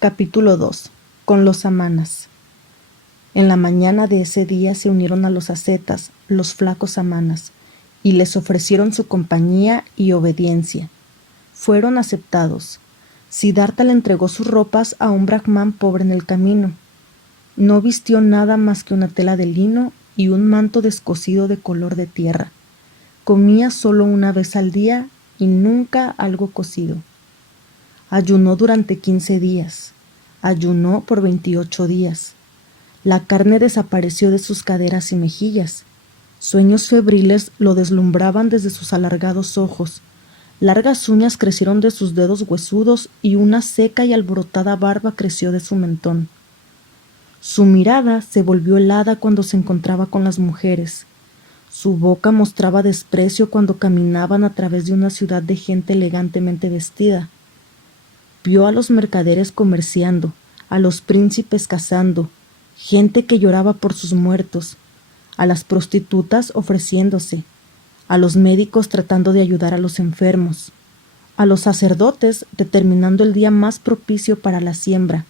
Capítulo 2. Con los samanas. En la mañana de ese día se unieron a los ascetas, los flacos samanas, y les ofrecieron su compañía y obediencia. Fueron aceptados. Siddhartha le entregó sus ropas a un brahmán pobre en el camino. No vistió nada más que una tela de lino y un manto descosido de color de tierra. Comía solo una vez al día y nunca algo cocido. Ayunó durante 15 días. Ayunó por 28 días. La carne desapareció de sus caderas y mejillas. Sueños febriles lo deslumbraban desde sus alargados ojos. Largas uñas crecieron de sus dedos huesudos y una seca y alborotada barba creció de su mentón. Su mirada se volvió helada cuando se encontraba con las mujeres. Su boca mostraba desprecio cuando caminaban a través de una ciudad de gente elegantemente vestida. Vio a los mercaderes comerciando, a los príncipes cazando, gente que lloraba por sus muertos, a las prostitutas ofreciéndose, a los médicos tratando de ayudar a los enfermos, a los sacerdotes determinando el día más propicio para la siembra,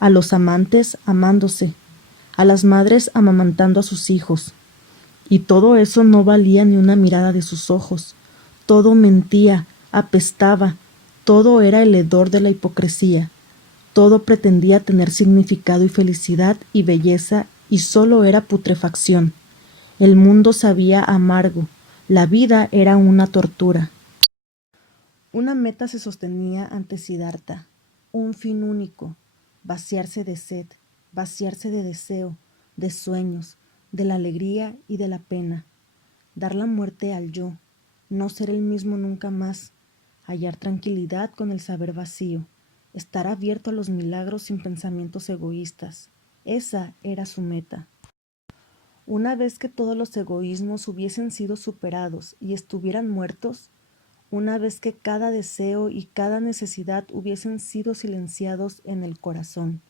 a los amantes amándose, a las madres amamantando a sus hijos. Y todo eso no valía ni una mirada de sus ojos. Todo mentía, apestaba, todo era el hedor de la hipocresía. Todo pretendía tener significado y felicidad y belleza y solo era putrefacción. El mundo sabía amargo, la vida era una tortura. Una meta se sostenía ante Siddhartha, un fin único, vaciarse de sed, vaciarse de deseo, de sueños, de la alegría y de la pena, dar la muerte al yo, no ser el mismo nunca más, hallar tranquilidad con el saber vacío, estar abierto a los milagros sin pensamientos egoístas. Esa era su meta. Una vez que todos los egoísmos hubiesen sido superados y estuvieran muertos, una vez que cada deseo y cada necesidad hubiesen sido silenciados en el corazón,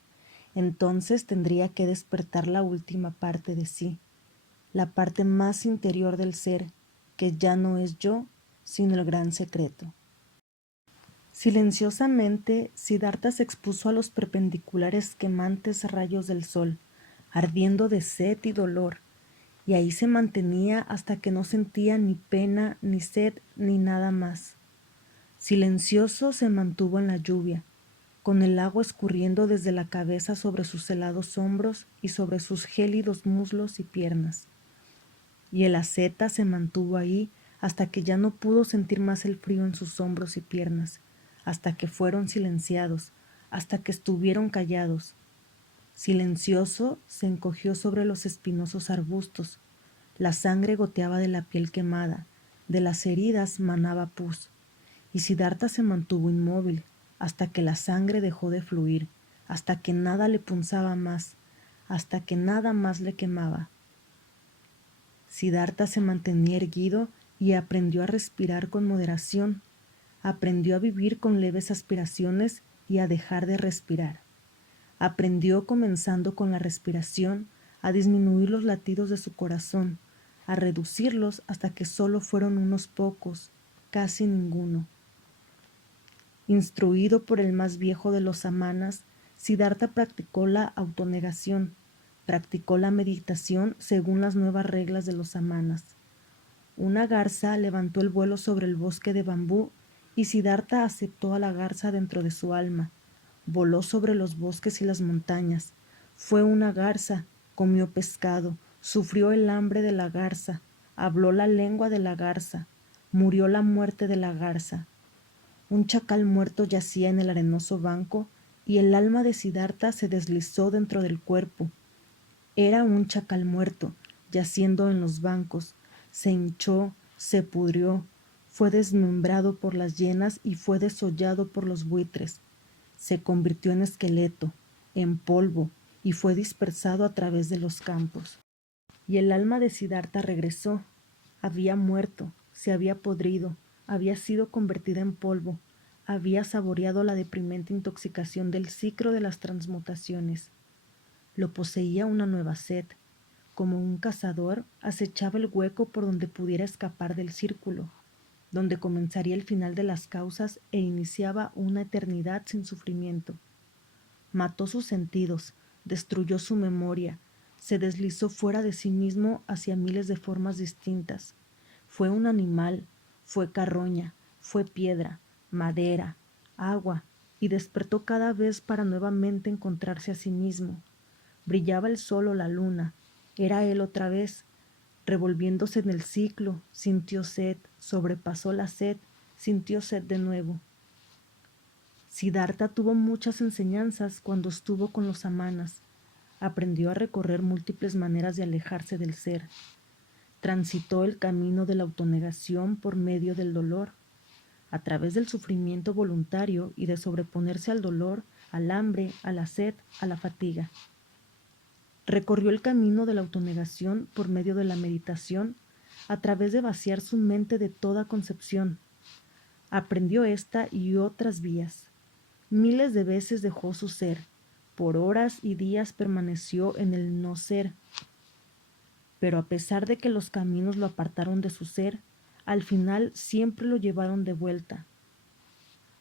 entonces tendría que despertar la última parte de sí, la parte más interior del ser, que ya no es yo, sino el gran secreto. Silenciosamente, Siddhartha se expuso a los perpendiculares quemantes rayos del sol, ardiendo de sed y dolor, y ahí se mantenía hasta que no sentía ni pena, ni sed, ni nada más. Silencioso se mantuvo en la lluvia, con el agua escurriendo desde la cabeza sobre sus helados hombros y sobre sus gélidos muslos y piernas. Y el asceta se mantuvo ahí hasta que ya no pudo sentir más el frío en sus hombros y piernas, hasta que fueron silenciados, hasta que estuvieron callados. Silencioso se encogió sobre los espinosos arbustos. La sangre goteaba de la piel quemada, de las heridas manaba pus. Y Siddhartha se mantuvo inmóvil, hasta que la sangre dejó de fluir, hasta que nada le punzaba más, hasta que nada más le quemaba. Siddhartha se mantenía erguido y aprendió a respirar con moderación, aprendió a vivir con leves aspiraciones y a dejar de respirar. Aprendió, comenzando con la respiración, a disminuir los latidos de su corazón, a reducirlos hasta que solo fueron unos pocos, casi ninguno. Instruido por el más viejo de los samanas, Siddhartha practicó la autonegación, practicó la meditación según las nuevas reglas de los samanas. Una garza levantó el vuelo sobre el bosque de bambú y Siddhartha aceptó a la garza dentro de su alma. Voló sobre los bosques y las montañas. Fue una garza, comió pescado, sufrió el hambre de la garza, habló la lengua de la garza, murió la muerte de la garza. Un chacal muerto yacía en el arenoso banco y el alma de Siddhartha se deslizó dentro del cuerpo. Era un chacal muerto, yaciendo en los bancos. Se hinchó, se pudrió, fue desmembrado por las hienas y fue desollado por los buitres. Se convirtió en esqueleto, en polvo, y fue dispersado a través de los campos. Y el alma de Siddhartha regresó. Había muerto, se había podrido, había sido convertida en polvo, había saboreado la deprimente intoxicación del ciclo de las transmutaciones. Lo poseía una nueva sed. Como un cazador, acechaba el hueco por donde pudiera escapar del círculo, donde comenzaría el final de las causas e iniciaba una eternidad sin sufrimiento. mató sus sentidos, destruyó su memoria, se deslizó fuera de sí mismo hacia miles de formas distintas. Fue un animal, fue carroña, fue piedra, madera, agua, y despertó cada vez para nuevamente encontrarse a sí mismo. Brillaba el sol o la luna, era él otra vez, revolviéndose en el ciclo, sintió sed, sobrepasó la sed, sintió sed de nuevo. Siddhartha tuvo muchas enseñanzas cuando estuvo con los samanas. Aprendió a recorrer múltiples maneras de alejarse del ser. Transitó el camino de la autonegación por medio del dolor, a través del sufrimiento voluntario y de sobreponerse al dolor, al hambre, a la sed, a la fatiga. Recorrió el camino de la autonegación por medio de la meditación, a través de vaciar su mente de toda concepción. Aprendió esta y otras vías. Miles de veces dejó su ser. Por horas y días permaneció en el no ser. Pero a pesar de que los caminos lo apartaron de su ser, al final siempre lo llevaron de vuelta.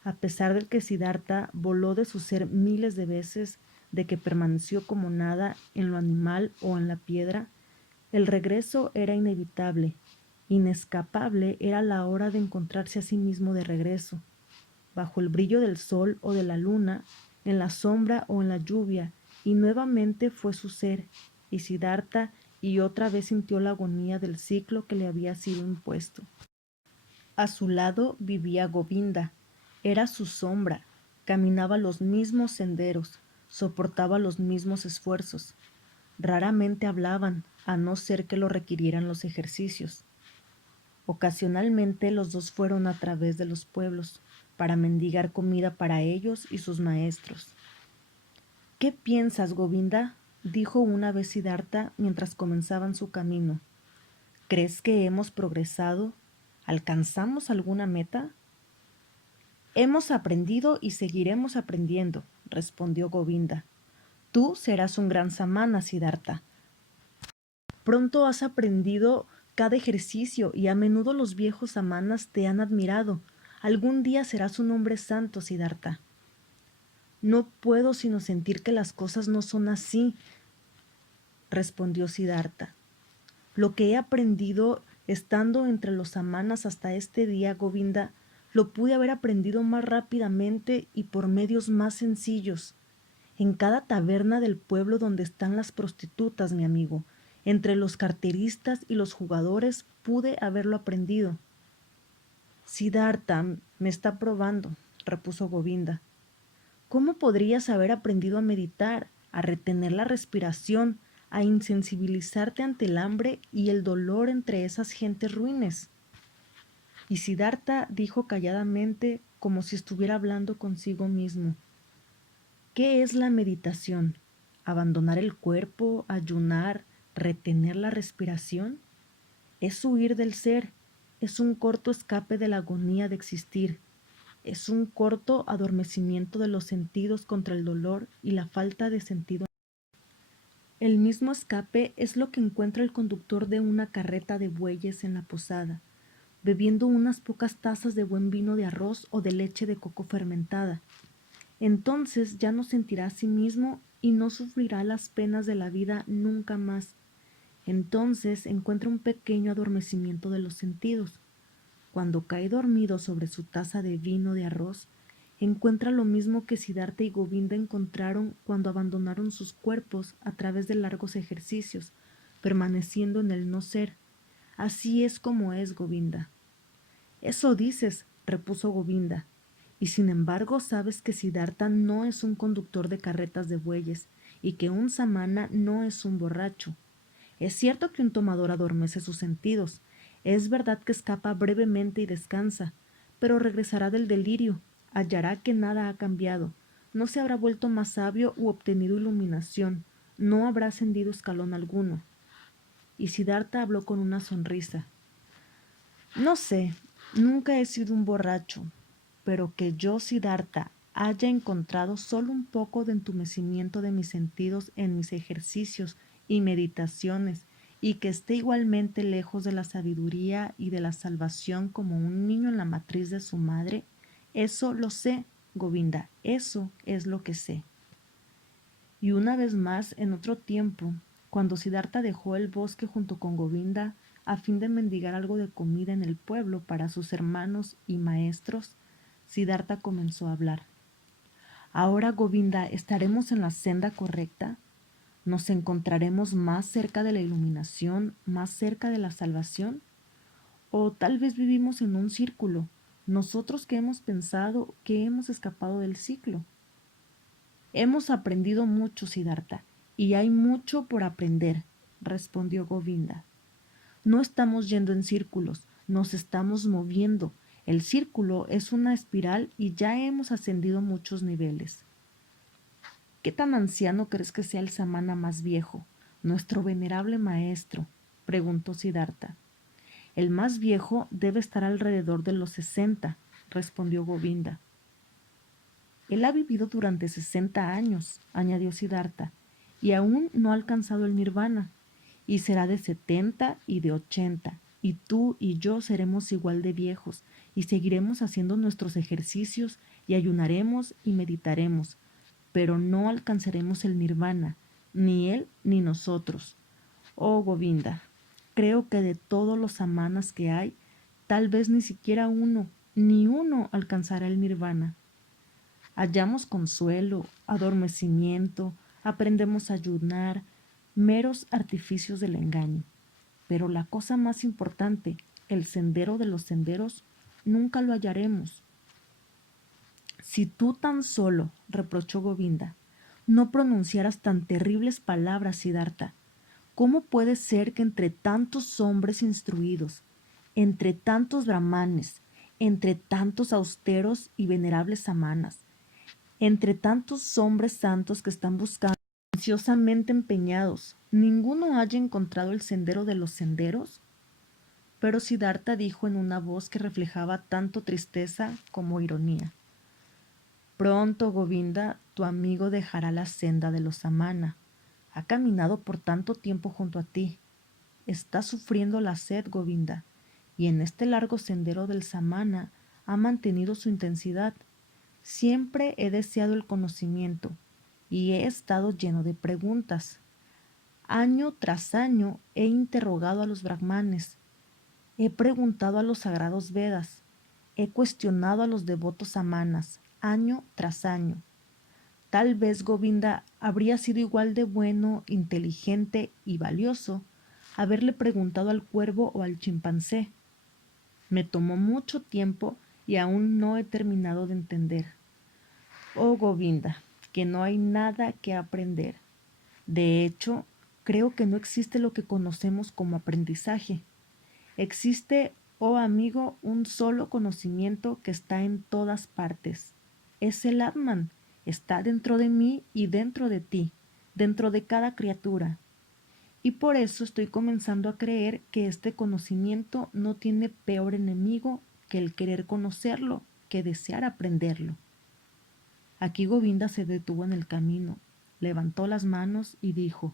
A pesar de que Siddhartha voló de su ser miles de veces, de que permaneció como nada en lo animal o en la piedra, el regreso era inevitable. Inescapable era la hora de encontrarse a sí mismo de regreso, bajo el brillo del sol o de la luna, en la sombra o en la lluvia, y nuevamente fue su ser, y Siddhartha y otra vez sintió la agonía del ciclo que le había sido impuesto. A su lado vivía Govinda, era su sombra, caminaba los mismos senderos, soportaba los mismos esfuerzos. Raramente hablaban, a no ser que lo requirieran los ejercicios. Ocasionalmente los dos fueron a través de los pueblos, para mendigar comida para ellos y sus maestros. ¿Qué piensas, Govinda?, dijo una vez Siddhartha mientras comenzaban su camino. ¿Crees que hemos progresado? ¿Alcanzamos alguna meta? Hemos aprendido y seguiremos aprendiendo, respondió Govinda. Tú serás un gran samana, Siddhartha. Pronto has aprendido cada ejercicio y a menudo los viejos samanas te han admirado. Algún día serás un hombre santo, Siddhartha. No puedo sino sentir que las cosas no son así, respondió Siddhartha. Lo que he aprendido estando entre los samanas hasta este día, Govinda, lo pude haber aprendido más rápidamente y por medios más sencillos. En cada taberna del pueblo donde están las prostitutas, mi amigo, entre los carteristas y los jugadores, pude haberlo aprendido. Siddhartha me está probando, repuso Govinda. ¿Cómo podrías haber aprendido a meditar, a retener la respiración, a insensibilizarte ante el hambre y el dolor entre esas gentes ruines? Y Siddhartha dijo calladamente, como si estuviera hablando consigo mismo. ¿Qué es la meditación? ¿Abandonar el cuerpo, ayunar, retener la respiración? Es huir del ser, es un corto escape de la agonía de existir. Es un corto adormecimiento de los sentidos contra el dolor y la falta de sentido. El mismo escape es lo que encuentra el conductor de una carreta de bueyes en la posada, bebiendo unas pocas tazas de buen vino de arroz o de leche de coco fermentada. Entonces ya no sentirá a sí mismo y no sufrirá las penas de la vida nunca más. Entonces encuentra un pequeño adormecimiento de los sentidos. Cuando cae dormido sobre su taza de vino de arroz, encuentra lo mismo que Siddhartha y Govinda encontraron cuando abandonaron sus cuerpos a través de largos ejercicios, permaneciendo en el no ser. Así es como es, Govinda. Eso dices, repuso Govinda, y sin embargo sabes que Siddhartha no es un conductor de carretas de bueyes y que un samana no es un borracho. Es cierto que un tomador adormece sus sentidos, es verdad que escapa brevemente y descansa, pero regresará del delirio, hallará que nada ha cambiado, no se habrá vuelto más sabio u obtenido iluminación, no habrá ascendido escalón alguno. Y Siddhartha habló con una sonrisa. No sé, nunca he sido un borracho, pero que yo, Siddhartha, haya encontrado solo un poco de entumecimiento de mis sentidos en mis ejercicios y meditaciones, y que esté igualmente lejos de la sabiduría y de la salvación como un niño en la matriz de su madre, eso lo sé, Govinda, eso es lo que sé. Y una vez más, en otro tiempo, cuando Siddhartha dejó el bosque junto con Govinda a fin de mendigar algo de comida en el pueblo para sus hermanos y maestros, Siddhartha comenzó a hablar. Ahora, Govinda, ¿estaremos en la senda correcta? ¿Nos encontraremos más cerca de la iluminación, más cerca de la salvación? ¿O tal vez vivimos en un círculo, nosotros que hemos pensado que hemos escapado del ciclo? Hemos aprendido mucho, Siddhartha, y hay mucho por aprender, respondió Govinda. No estamos yendo en círculos, nos estamos moviendo. El círculo es una espiral y ya hemos ascendido muchos niveles. ¿Qué tan anciano crees que sea el samana más viejo, nuestro venerable maestro? Preguntó Siddhartha. El más viejo debe estar alrededor de los 60, respondió Govinda. Él ha vivido durante 60 años, añadió Siddhartha, y aún no ha alcanzado el nirvana, y será de 70 y de 80, y tú y yo seremos igual de viejos, y seguiremos haciendo nuestros ejercicios, y ayunaremos y meditaremos, pero no alcanzaremos el nirvana, ni él ni nosotros. Oh Govinda, creo que de todos los samanas que hay, tal vez ni siquiera uno, ni uno alcanzará el nirvana. Hallamos consuelo, adormecimiento, aprendemos a ayunar, meros artificios del engaño. Pero la cosa más importante, el sendero de los senderos, nunca lo hallaremos. Si tú tan solo, reprochó Govinda, no pronunciaras tan terribles palabras, Siddhartha, ¿cómo puede ser que entre tantos hombres instruidos, entre tantos brahmanes, entre tantos austeros y venerables samanas, entre tantos hombres santos que están buscando ansiosamente empeñados, ninguno haya encontrado el sendero de los senderos? Pero Siddhartha dijo en una voz que reflejaba tanto tristeza como ironía. Pronto, Govinda, tu amigo dejará la senda de los samana. Ha caminado por tanto tiempo junto a ti. Está sufriendo la sed, Govinda, y en este largo sendero del samana ha mantenido su intensidad. Siempre he deseado el conocimiento y he estado lleno de preguntas. Año tras año he interrogado a los brahmanes, he preguntado a los sagrados Vedas, he cuestionado a los devotos samanas, año tras año. Tal vez Govinda habría sido igual de bueno, inteligente y valioso haberle preguntado al cuervo o al chimpancé. Me tomó mucho tiempo y aún no he terminado de entender. Oh Govinda, que no hay nada que aprender. De hecho, creo que no existe lo que conocemos como aprendizaje. Existe, oh amigo, un solo conocimiento que está en todas partes. Es el Atman. Está dentro de mí y dentro de ti, dentro de cada criatura. Y por eso estoy comenzando a creer que este conocimiento no tiene peor enemigo que el querer conocerlo, que desear aprenderlo. Aquí Govinda se detuvo en el camino, levantó las manos y dijo: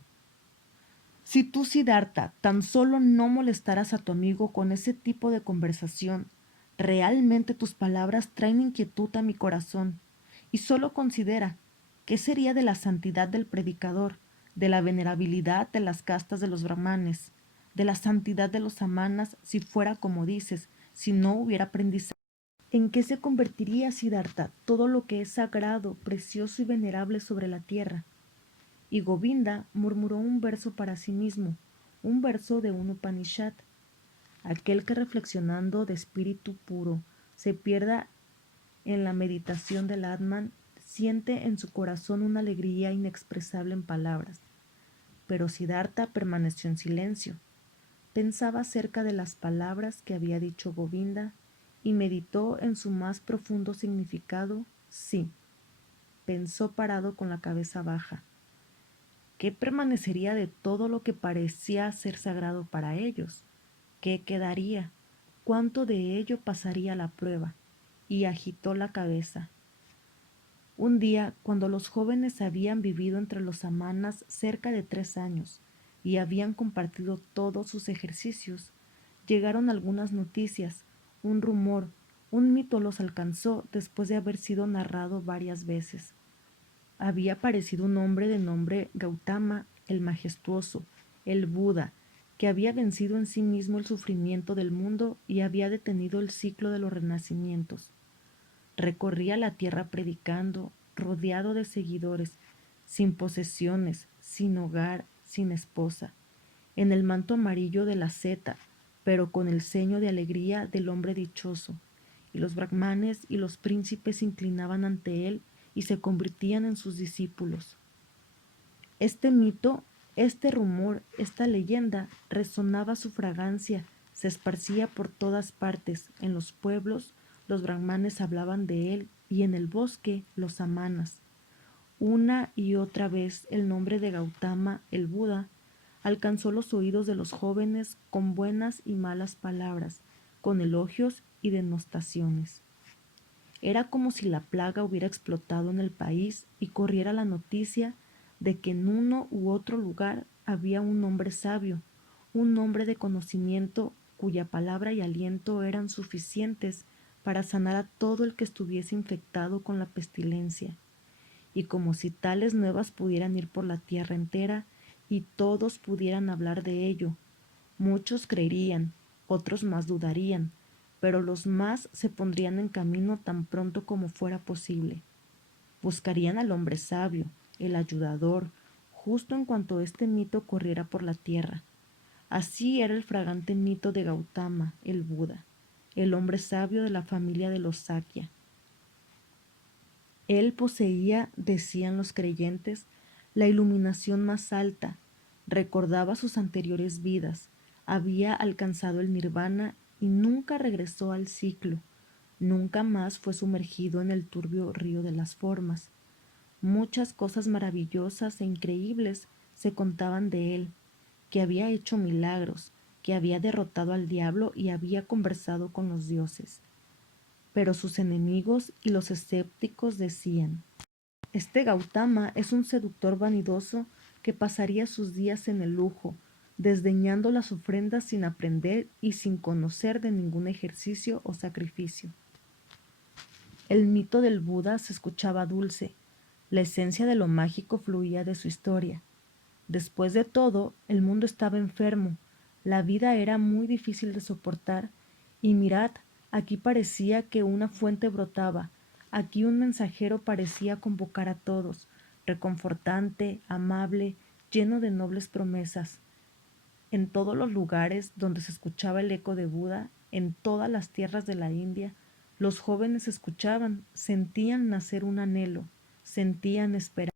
Si tú, Siddhartha, tan solo no molestaras a tu amigo con ese tipo de conversación, realmente tus palabras traen inquietud a mi corazón. Y solo considera, ¿qué sería de la santidad del predicador, de la venerabilidad de las castas de los brahmanes, de la santidad de los samanas si fuera como dices, si no hubiera aprendizaje? ¿En qué se convertiría, Siddhartha, todo lo que es sagrado, precioso y venerable sobre la tierra? Y Govinda murmuró un verso para sí mismo, un verso de un Upanishad. Aquel que reflexionando de espíritu puro se pierda en la meditación del Atman, siente en su corazón una alegría inexpresable en palabras. Pero Siddhartha permaneció en silencio. Pensaba acerca de las palabras que había dicho Govinda y meditó en su más profundo significado. Sí, pensó parado con la cabeza baja. ¿Qué permanecería de todo lo que parecía ser sagrado para ellos? ¿Qué quedaría? ¿Cuánto de ello pasaría a la prueba? Y agitó la cabeza. Un día, cuando los jóvenes habían vivido entre los samanas cerca de 3 años y habían compartido todos sus ejercicios, llegaron algunas noticias, un rumor, un mito los alcanzó después de haber sido narrado varias veces. había aparecido un hombre de nombre Gautama el Majestuoso, el Buda, que había vencido en sí mismo el sufrimiento del mundo y había detenido el ciclo de los renacimientos. Recorría la tierra predicando, rodeado de seguidores, sin posesiones, sin hogar, sin esposa, en el manto amarillo de la seta, pero con el ceño de alegría del hombre dichoso, y los brahmanes y los príncipes se inclinaban ante él y se convertían en sus discípulos. Este mito, este rumor, esta leyenda resonaba su fragancia, se esparcía por todas partes. En los pueblos los brahmanes hablaban de él y en el bosque los samanas. Una y otra vez el nombre de Gautama, el Buda, alcanzó los oídos de los jóvenes con buenas y malas palabras, con elogios y denostaciones. Era como si la plaga hubiera explotado en el país y corriera la noticia de que en uno u otro lugar había un hombre sabio, un hombre de conocimiento cuya palabra y aliento eran suficientes para sanar a todo el que estuviese infectado con la pestilencia. Y como si tales nuevas pudieran ir por la tierra entera y todos pudieran hablar de ello, muchos creerían, otros más dudarían, pero los más se pondrían en camino tan pronto como fuera posible. Buscarían al hombre sabio, el ayudador, justo en cuanto este mito corriera por la tierra. Así era el fragante mito de Gautama, el Buda, el hombre sabio de la familia de los Sakya. Él poseía, decían los creyentes, la iluminación más alta, recordaba sus anteriores vidas, había alcanzado el nirvana y nunca regresó al ciclo, nunca más fue sumergido en el turbio río de las formas. Muchas cosas maravillosas e increíbles se contaban de él, que había hecho milagros, que había derrotado al diablo y había conversado con los dioses. Pero sus enemigos y los escépticos decían: este Gautama es un seductor vanidoso que pasaría sus días en el lujo, desdeñando las ofrendas sin aprender y sin conocer de ningún ejercicio o sacrificio. El mito del Buda se escuchaba dulce, la esencia de lo mágico fluía de su historia. Después de todo, el mundo estaba enfermo, la vida era muy difícil de soportar, y mirad, aquí parecía que una fuente brotaba, aquí un mensajero parecía convocar a todos, reconfortante, amable, lleno de nobles promesas. En todos los lugares donde se escuchaba el eco de Buda, en todas las tierras de la India, los jóvenes escuchaban, sentían nacer un anhelo, sentían esperanza.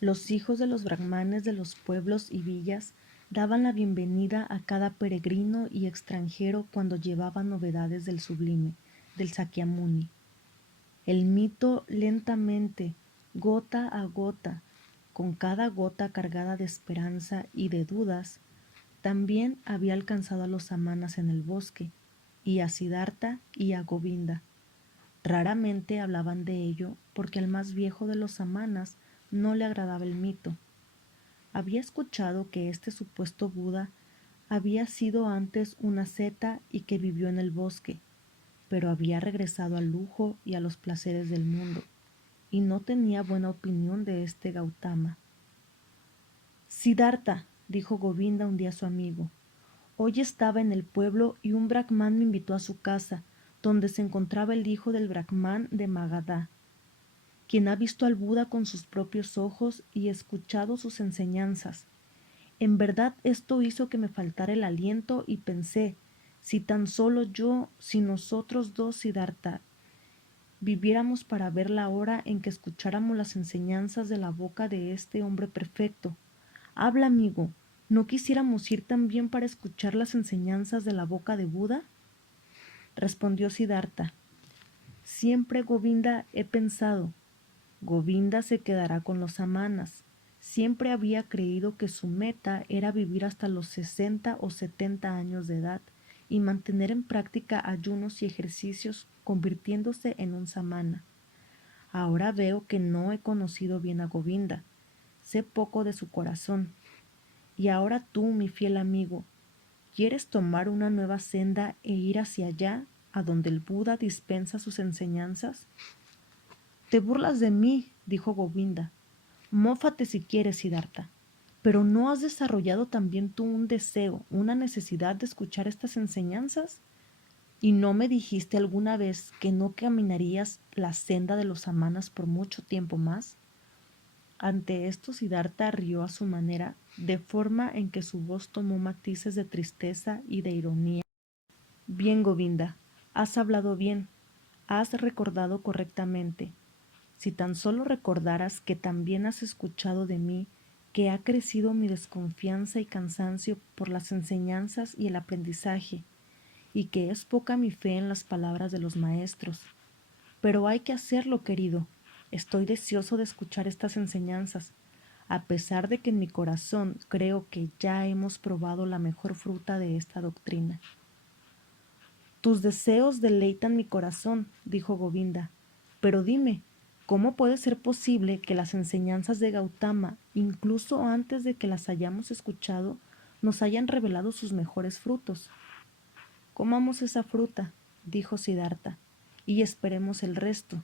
Los hijos de los brahmanes de los pueblos y villas daban la bienvenida a cada peregrino y extranjero cuando llevaba novedades del sublime, del Sakyamuni. El mito lentamente, gota a gota, con cada gota cargada de esperanza y de dudas, también había alcanzado a los samanas en el bosque, y a Siddhartha y a Govinda. Raramente hablaban de ello porque al más viejo de los samanas no le agradaba el mito. Había escuchado que este supuesto Buda había sido antes una asceta y que vivió en el bosque, pero había regresado al lujo y a los placeres del mundo, y no tenía buena opinión de este Gautama. Siddhartha, dijo Govinda un día a su amigo, hoy estaba en el pueblo y un brahmán me invitó a su casa, donde se encontraba el hijo del brahmán de Magadha, quien ha visto al Buda con sus propios ojos y escuchado sus enseñanzas. En verdad esto hizo que me faltara el aliento y pensé, si tan solo yo, si nosotros dos, Siddhartha, viviéramos para ver la hora en que escucháramos las enseñanzas de la boca de este hombre perfecto. Habla, amigo, ¿no quisiéramos ir también para escuchar las enseñanzas de la boca de Buda? Respondió Siddhartha, siempre, Govinda, he pensado, Govinda se quedará con los samanas. Siempre había creído que su meta era vivir hasta los 60 o 70 años de edad y mantener en práctica ayunos y ejercicios convirtiéndose en un samana. Ahora veo que no he conocido bien a Govinda, sé poco de su corazón. Y ahora tú, mi fiel amigo, ¿quieres tomar una nueva senda e ir hacia allá, a donde el Buda dispensa sus enseñanzas? Te burlas de mí, dijo Govinda. Mófate si quieres, Siddhartha, pero ¿no has desarrollado también tú un deseo, una necesidad de escuchar estas enseñanzas? ¿Y no me dijiste alguna vez que no caminarías la senda de los samanas por mucho tiempo más? Ante esto, Siddhartha rió a su manera, de forma en que su voz tomó matices de tristeza y de ironía. Bien, Govinda, has hablado bien, has recordado correctamente. Si tan solo recordaras que también has escuchado de mí, que ha crecido mi desconfianza y cansancio por las enseñanzas y el aprendizaje, y que es poca mi fe en las palabras de los maestros. Pero hay que hacerlo, querido. Estoy deseoso de escuchar estas enseñanzas, a pesar de que en mi corazón creo que ya hemos probado la mejor fruta de esta doctrina. Tus deseos deleitan mi corazón, dijo Govinda, pero dime, ¿cómo puede ser posible que las enseñanzas de Gautama, incluso antes de que las hayamos escuchado, nos hayan revelado sus mejores frutos? Comamos esa fruta, dijo Siddhartha, y esperemos el resto.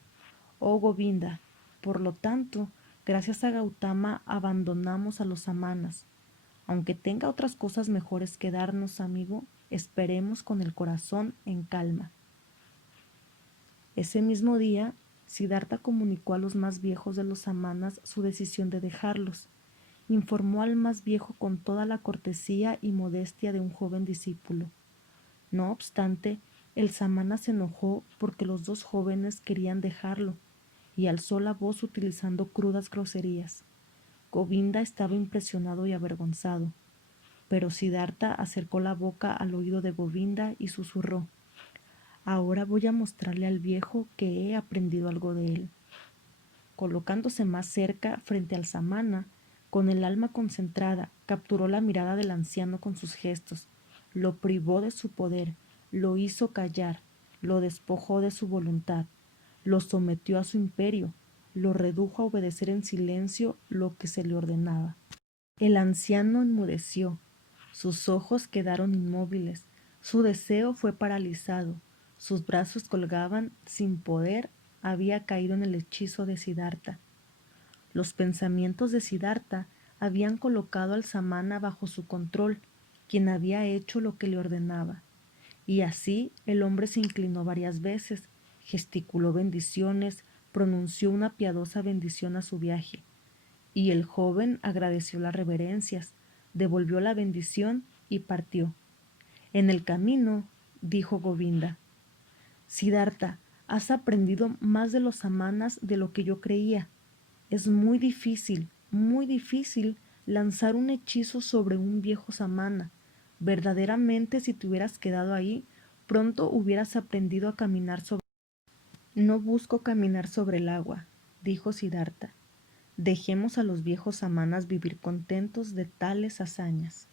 Oh Govinda, por lo tanto, gracias a Gautama abandonamos a los samanas. Aunque tenga otras cosas mejores que darnos, amigo, esperemos con el corazón en calma. Ese mismo día, Siddhartha comunicó a los más viejos de los samanas su decisión de dejarlos. Informó al más viejo con toda la cortesía y modestia de un joven discípulo. No obstante, el samana se enojó porque los dos jóvenes querían dejarlo y alzó la voz utilizando crudas groserías. Govinda estaba impresionado y avergonzado, pero Siddhartha acercó la boca al oído de Govinda y susurró: Ahora voy a mostrarle al viejo que he aprendido algo de él. Colocándose más cerca, frente al samana, con el alma concentrada, capturó la mirada del anciano con sus gestos, lo privó de su poder, lo hizo callar, lo despojó de su voluntad, lo sometió a su imperio, lo redujo a obedecer en silencio lo que se le ordenaba. El anciano enmudeció, sus ojos quedaron inmóviles, su deseo fue paralizado, sus brazos colgaban sin poder, había caído en el hechizo de Siddhartha. Los pensamientos de Siddhartha habían colocado al samana bajo su control, quien había hecho lo que le ordenaba. Y así el hombre se inclinó varias veces, gesticuló bendiciones, pronunció una piadosa bendición a su viaje. Y el joven agradeció las reverencias, devolvió la bendición y partió. En el camino, dijo Govinda: Siddhartha, has aprendido más de los samanas de lo que yo creía. Es muy difícil lanzar un hechizo sobre un viejo samana. Verdaderamente, si te hubieras quedado ahí, pronto hubieras aprendido a caminar sobre... No busco caminar sobre el agua, dijo Siddhartha. Dejemos a los viejos samanas vivir contentos de tales hazañas.